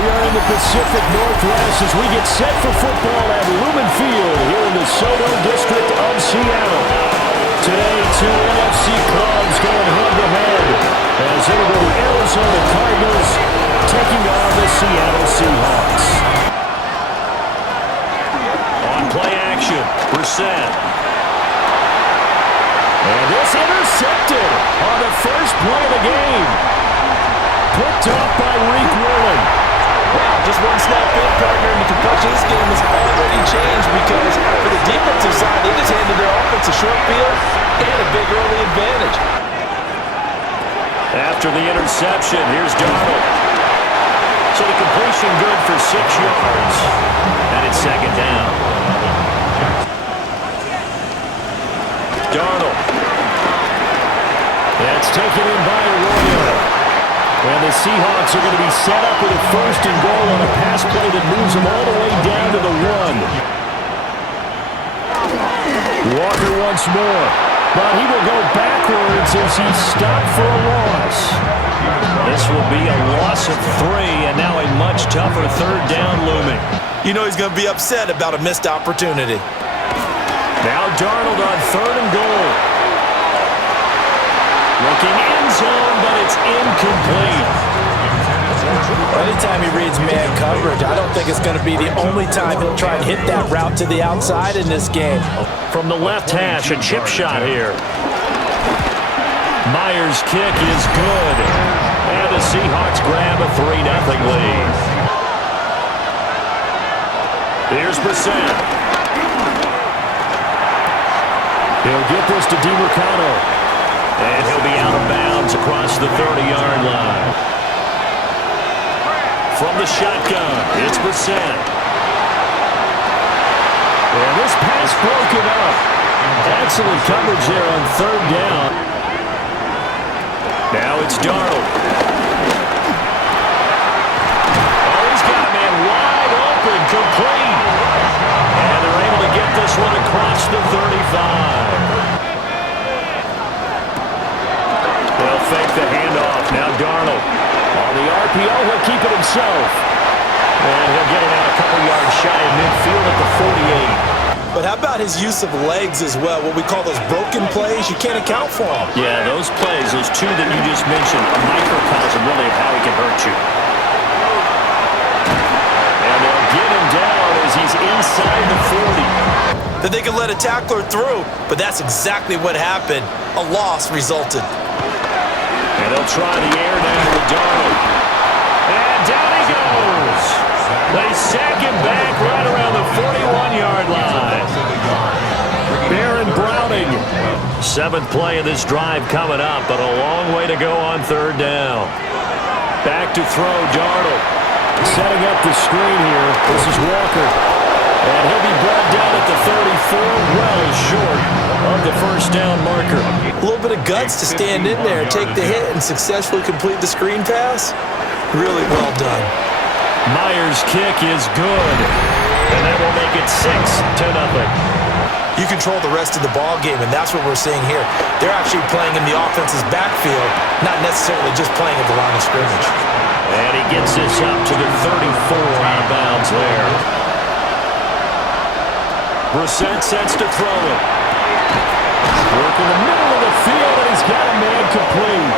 We are in the Pacific Northwest as we get set for football at Lumen Field here in the Soto District of Seattle. Today, two NFC clubs going head-to-head as it will be the Arizona Cardinals taking on the Seattle Seahawks. On play action, Brissett. And this intercepted on the first play of the game. Picked up by Reek Willen. Wow, just one snap in, partner, and the complexion of this game has already changed because for the defensive side, they just handed their offense a short field and a big early advantage. After the interception, here's Darnold. So the completion good for 6 yards. And it's second down. Darnold. That's taken in by Arroyo. And the Seahawks are going to be set up with a first and goal on a pass play that moves them all the way down to the 1. Walker once more. But he will go backwards as he's stopped for a loss. This will be a loss of 3, and now a much tougher third down looming. You know he's going to be upset about a missed opportunity. Now Darnold on third and goal. Looking end zone, but it's incomplete. Anytime he reads man coverage, I don't think it's going to be the only time he'll try and hit that route to the outside in this game. From the left hash, a chip shot here. Myers' kick is good. And the Seahawks grab a 3-0 lead. Here's Brissett. He'll get this to DiMercado. And he'll be out of bounds across the 30-yard line. From the shotgun, it's Brissett. And this pass broken up. Excellent coverage there on third down. Now it's Darnold. Oh, he's got a man wide open, complete. And they're able to get this one across the 35. They'll fake the handoff. Now Darnold. On the RPO, he'll keep it himself. And he'll get it out a couple yards shy of midfield at the 48. But how about his use of legs as well? What we call those broken plays, you can't account for them. Yeah, those plays, those two that you just mentioned, a microcosm really of how he can hurt you. And they'll get him down as he's inside the 40. That they can let a tackler through, but that's exactly what happened. A loss resulted. And they'll try the air now with Darnold. And down he goes. They sack him back right around the 41-yard line. Baron Browning. 7th play of this drive coming up, but a long way to go on third down. Back to throw, Darnold. Setting up the screen here. This is Walker. And he'll be brought down at the 34, well short of the first down marker. A little bit of guts to stand in there, take the hit, and successfully complete the screen pass. Really well done. Myers' kick is good. And that will make it 6-0. You control the rest of the ball game, and that's what we're seeing here. They're actually playing in the offense's backfield, not necessarily just playing at the line of scrimmage. And he gets this up to the 34 out of bounds there. Brissett sets to throw it. Work in the middle of the field, and he's got a man complete.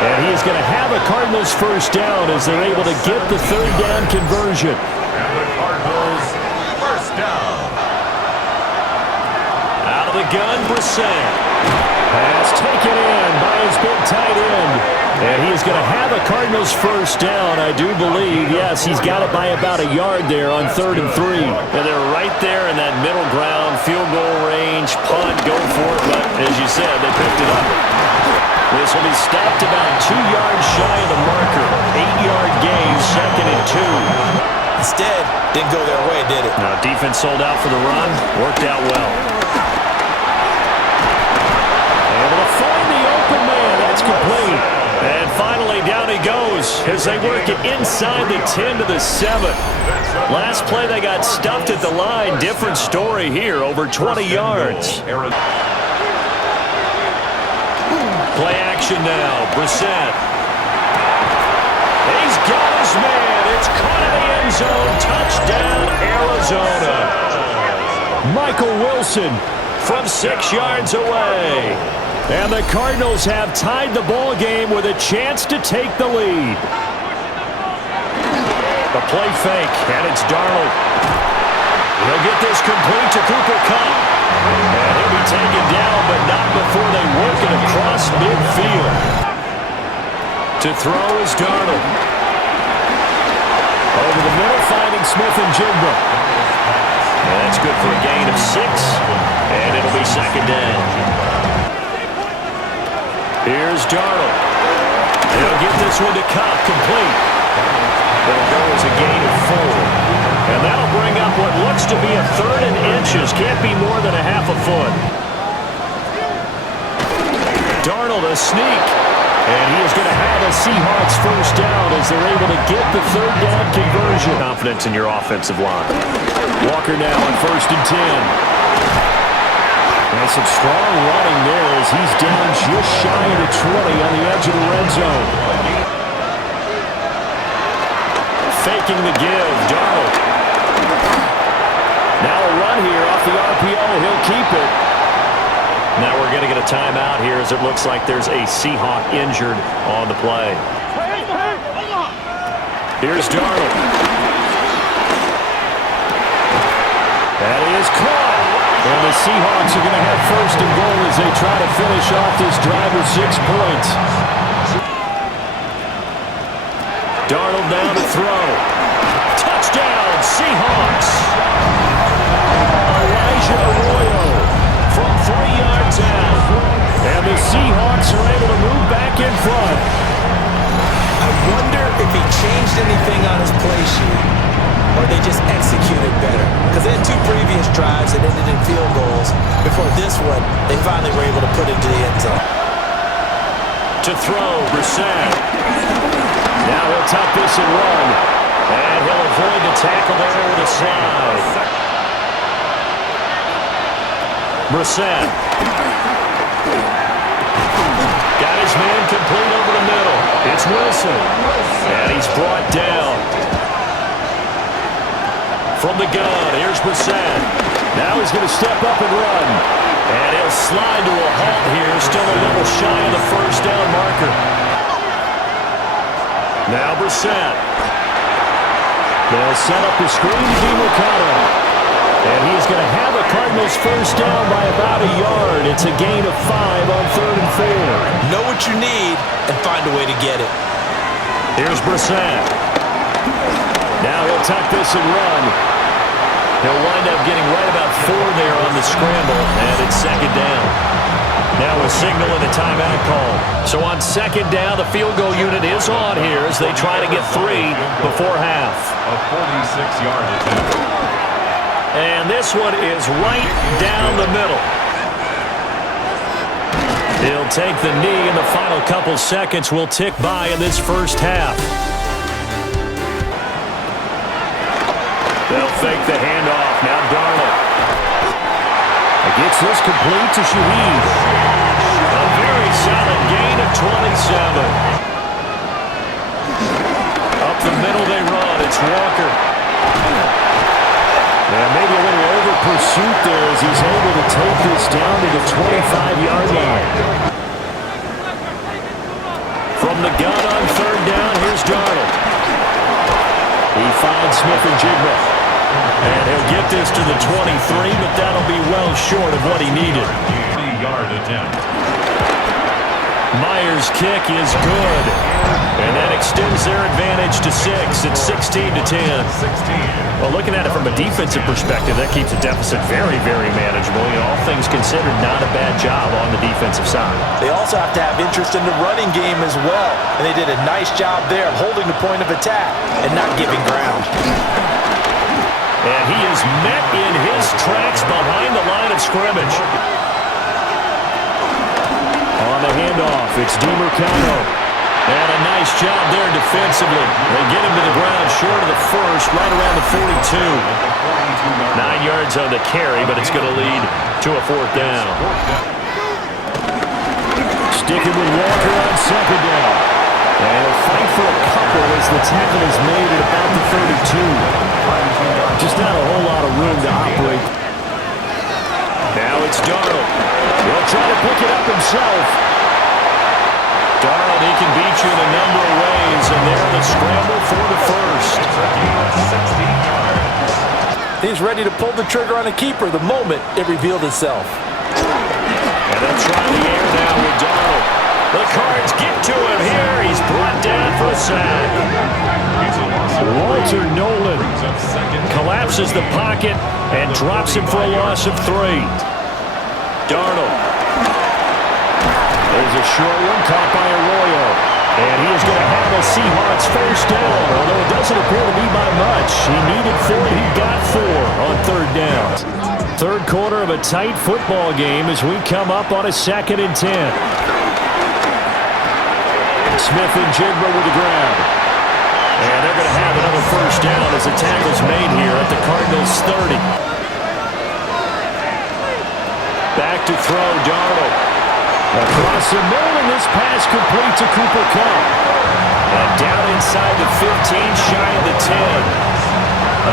And he is going to have a Cardinals first down as they're able to get the third down conversion. And the Cardinals first down. Out of the gun, Brissett. Pass taken in by his big tight end. And he is going to have a Cardinals first down, I do believe. Yes, he's got it by about a yard there on 3rd and 3. And they're right there in that middle ground, field goal range, punt, go for it. But as you said, they picked it up. This will be stopped about 2 yards shy of the marker. 8-yard gain, 2nd and 2. Instead, didn't go their way, did it? Now, defense sold out for the run. Worked out well. Able to find the open man. That's complete. And finally, down he goes as they work it inside the 10 to the 7. Last play, they got stuffed at the line. Different story here, over 20 yards. Play action now. Brissett. He's got his man. It's caught in Arizona. Michael Wilson from 6 yards away. And the Cardinals have tied the ball game with a chance to take the lead. The play fake, and it's Darnold. He'll get this complete to Cooper Kupp. And he'll be taken down, but not before they work it across midfield. To throw is Darnold. Over the middle, finding Smith and Jigba. And that's good for a gain of 6. And it'll be second down. Here's Darnold. He'll get this one to Kupp, complete. It'll go as a gain of 4. And that'll bring up what looks to be a 3rd and inches. Can't be more than a half a foot. Darnold, a sneak. And he is going to have a Seahawks first down as they're able to get the 3rd down conversion. Confidence in your offensive line. Walker now on 1st and 10. And some strong running there as he's down just shy of the 20 on the edge of the red zone. Faking the give, Darnold. Now a run here off the RPO. He'll keep it. Now we're going to get a timeout here as it looks like there's a Seahawk injured on the play. Here's Darnold. That is caught. And the Seahawks are going to have 1st and goal as they try to finish off this drive with 6 points. Darnold now to throw. Touchdown, Seahawks. Elijah Arroyo from 3 yards out. And the Seahawks are able to move back in front. I wonder if he changed anything on his play sheet or they just executed better. Because they had 2 previous drives that ended in field goals. Before this one, they finally were able to put it into the end zone. To throw, Brissett. Now he'll tuck this and run. And he'll avoid the tackle there with a slide. Brissett. Got his man complete over the middle. It's Wilson. And he's brought down. From the gun, here's Brissett. Now he's going to step up and run. And he'll slide to a halt here, still a little shy of the first down marker. Now Brissett. They'll set up the screen to DeMarcano. And he's going to have the Cardinals first down by about a yard. It's a gain of 5 on 3rd and 4. Know what you need and find a way to get it. Here's Brissett. Now he'll tuck this and run. He'll wind up getting right about 4 there on the scramble, and it's second down. Now a signal and a timeout call. So on second down, the field goal unit is on here as they try to get 3 before half. A 46-yard attempt. And this one is right down the middle. He'll take the knee, and the final couple seconds will tick by in this first half. They'll fake the handoff. Now Darnold. He gets this complete to Shaheed. A very solid gain of 27. Up the middle they run. It's Walker. And maybe a little over pursuit there as he's able to take this down to the 25-yard line. From the gun on 3rd down, here's Darnold. He finds Smith and Jigba. And he'll get this to the 23, but that'll be well short of what he needed. 3-yard attempt. Myers' kick is good. And that extends their advantage to 6. It's 16-10. Well, looking at it from a defensive perspective, that keeps the deficit very, very manageable. You know, all things considered, not a bad job on the defensive side. They also have to have interest in the running game as well. And they did a nice job there of holding the point of attack and not giving ground. And he is met in his tracks behind the line of scrimmage. On the handoff, it's DeMarcano. And a nice job there defensively. They get him to the ground short of the first, right around the 42. 9 yards on the carry, but it's going to lead to a 4th down. Sticking with Walker on 2nd down. And he'll fight for a couple as the tackle is made at about the 32. Just not a whole lot of It's Darnold. He'll try to pick it up himself. Darnold, he can beat you in a number of ways, and they're in the scramble for the first. He's ready to pull the trigger on a keeper the moment it revealed itself. And they'll try the air now with Darnold. The Cards get to him here. He's brought down for a sack. Walter Nolan collapses the pocket and drops him for a loss of 3. Darnold. There's a short one caught by Arroyo. And he is going to have a Seahawks first down, although it doesn't appear to be by much. He needed 4, he got 4 on 3rd down. Third quarter of a tight football game as we come up on a 2nd and 10. Smith and Jigba with the grab. And they're going to have another first down as the tackle's made here at the Cardinals' 30. Back to throw, Darnold. Across the middle, and this pass complete to Cooper Kupp. And down inside the 15, shy of the 10.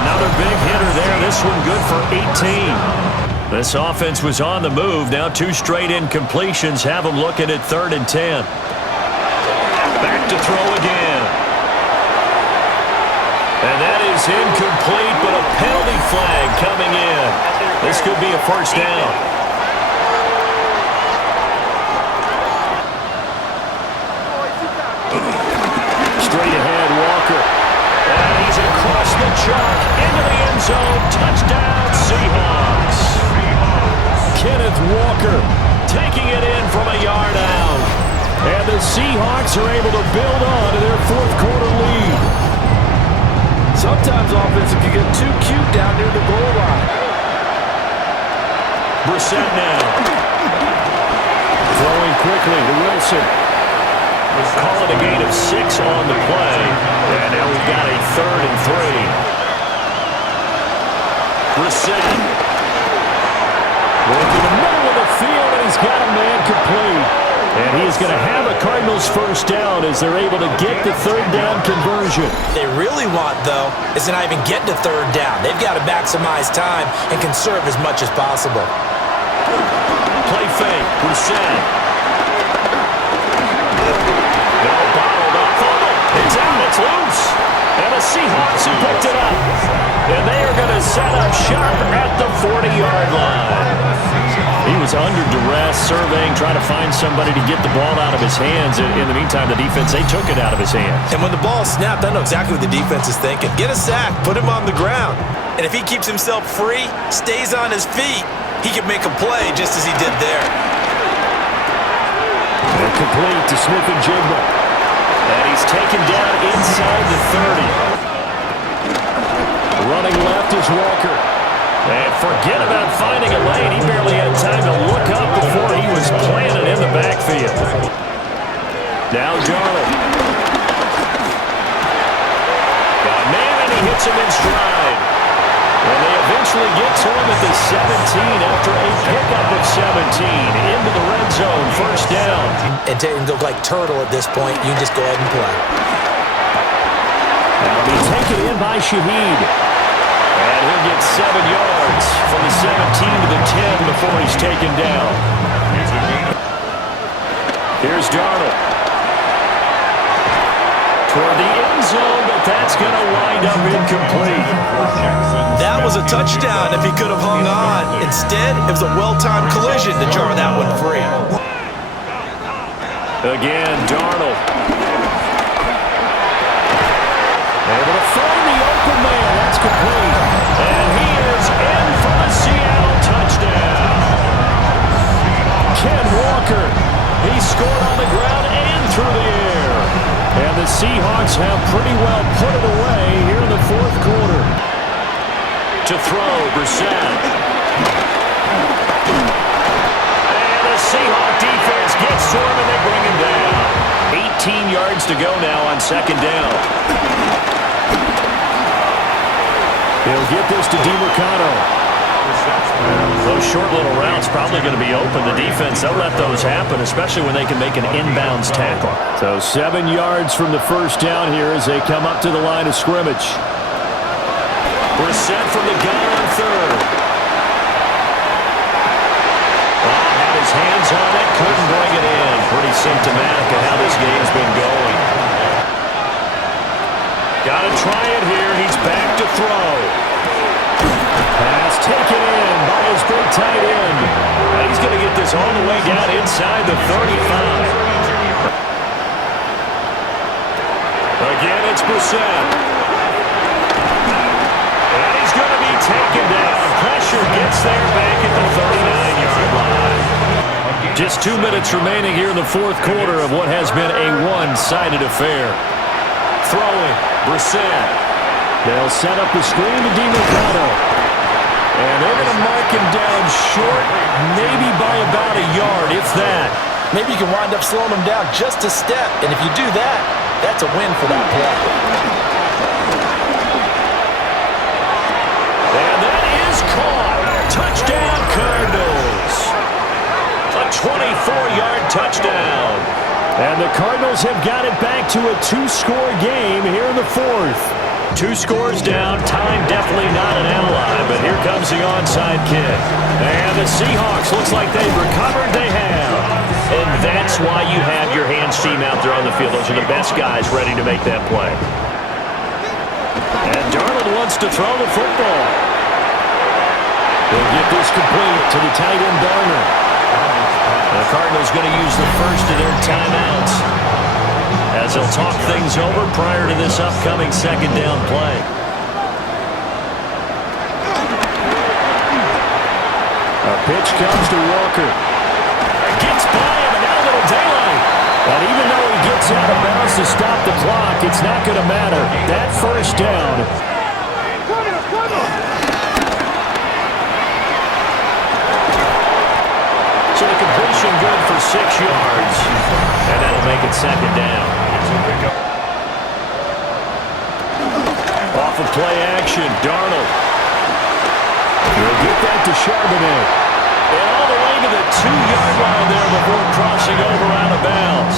Another big hitter there. This one good for 18. This offense was on the move. Now 2 straight incompletions have them looking at 3rd and 10. Back to throw again. And that is incomplete, but a penalty flag coming in. This could be a first down. Straight ahead, Walker. And he's across the chalk into the end zone. Touchdown, Seahawks. Kenneth Walker taking it in from a yard out. And the Seahawks are able to build on to their 4th quarter lead. Sometimes offense, if you get too cute down near the goal line. Brissett now. Throwing quickly to Wilson. Calling a gain of 6 on the play. And now we've got a 3rd and 3. Brissett. Working the middle of the field, and he's got a man complete. And he's going to have a Cardinals first down as they're able to get the 3rd down conversion. They really want, though, is to not even get to 3rd down. They've got to maximize time and conserve as much as possible. Play fake. Brissett. It's out, it's loose. And the Seahawks have picked it up. And they are going to set up shop at the 40-yard line. He was under duress, surveying, trying to find somebody to get the ball out of his hands. In the meantime, the defense, they took it out of his hands. And when the ball snapped, I know exactly what the defense is thinking. Get a sack, put him on the ground. And if he keeps himself free, stays on his feet, he can make a play just as he did there. And complete to Smith and Jigba. And he's taken down inside the 30. Running left is Walker. And forget about finding a lane. He barely had time to look up before he was planted in the backfield. Now Darnold. Got a man, and he hits him in stride. And they eventually get to him at the 17 after a pickup of 17 into the red zone, first down. And Tatum look like Turtle at this point. You can just go ahead and play. That'll be taken in by Shaheed. And he'll get 7 yards from the 17 to the 10 before he's taken down. Here's Darnold. Toward the end zone, but that's going to wind up incomplete. That was a touchdown if he could have hung on. Instead, it was a well-timed collision to jar that one free. Again, Darnold. Able to find the open man. That's complete. And he is in for the Seattle touchdown. Ken Walker. He scored on the ground and through the air. And the Seahawks have pretty well put it away here in the 4th quarter. To throw, Brissett. And the Seahawk defense gets to him and they bring him down. 18 yards to go now on 2nd down. He'll get this to DiMercado. Those short little routes probably going to be open. The defense, they'll let those happen, especially when they can make an inbounds tackle. So 7 yards from the first down here as they come up to the line of scrimmage. Brissett from the gun on 3rd. hands on it, couldn't bring it in. Pretty symptomatic of how this game's been going. Got to try it here. He's back to throw. Pass taken in by his big tight end. And he's going to get this all the way down inside the 35. Again, it's Brissett. And he's going to be taken down. Pressure gets there back at the 39-yard line. Just 2 minutes remaining here in the fourth quarter of what has been a one-sided affair. Throwing, Brissett. They'll set up the screen to Gaudin. And they're going to mark him down short, maybe by about a yard, if that. Maybe you can wind up slowing him down just a step. And if you do that, that's a win for that play. And that is caught. Touchdown, Cardinals. A 24-yard touchdown. And the Cardinals have got it back to a two-score game here in the fourth. 2 scores down, time definitely not an ally, but here comes the onside kick. And the Seahawks, looks like they've recovered. They have. And that's why you have your hands team out there on the field. Those are the best guys ready to make that play. And Darnold wants to throw the football. They'll get this complete to the tight end Darnold. The Cardinals going to use the first of their timeouts as they'll talk things over prior to this upcoming second down play. A pitch comes to Walker. Gets by him, and now a little daylight. And even though he gets out of bounds to stop the clock, it's not going to matter. That first down. So the completion good for 6 yards. And that'll make it second down. Off of play action, Darnold. He'll get that to Charbonnet. And all the way to the 2-yard line there before crossing over out of bounds.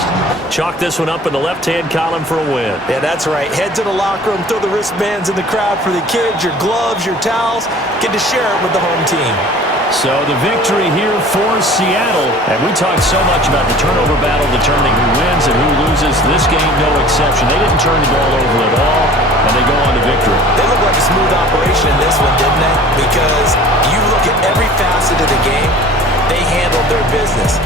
Chalk this one up in the left-hand column for a win. Yeah, that's right. Head to the locker room, throw the wristbands in the crowd for the kids, your gloves, your towels. Get to share it with the home team. So the victory here for Seattle. And we talked so much about the turnover battle determining who wins and who loses. This game, no exception. They didn't turn the ball over at all, and they go on to victory. They look like a smooth operation in this one, didn't they? Because you look at every facet of the game, they handled their business.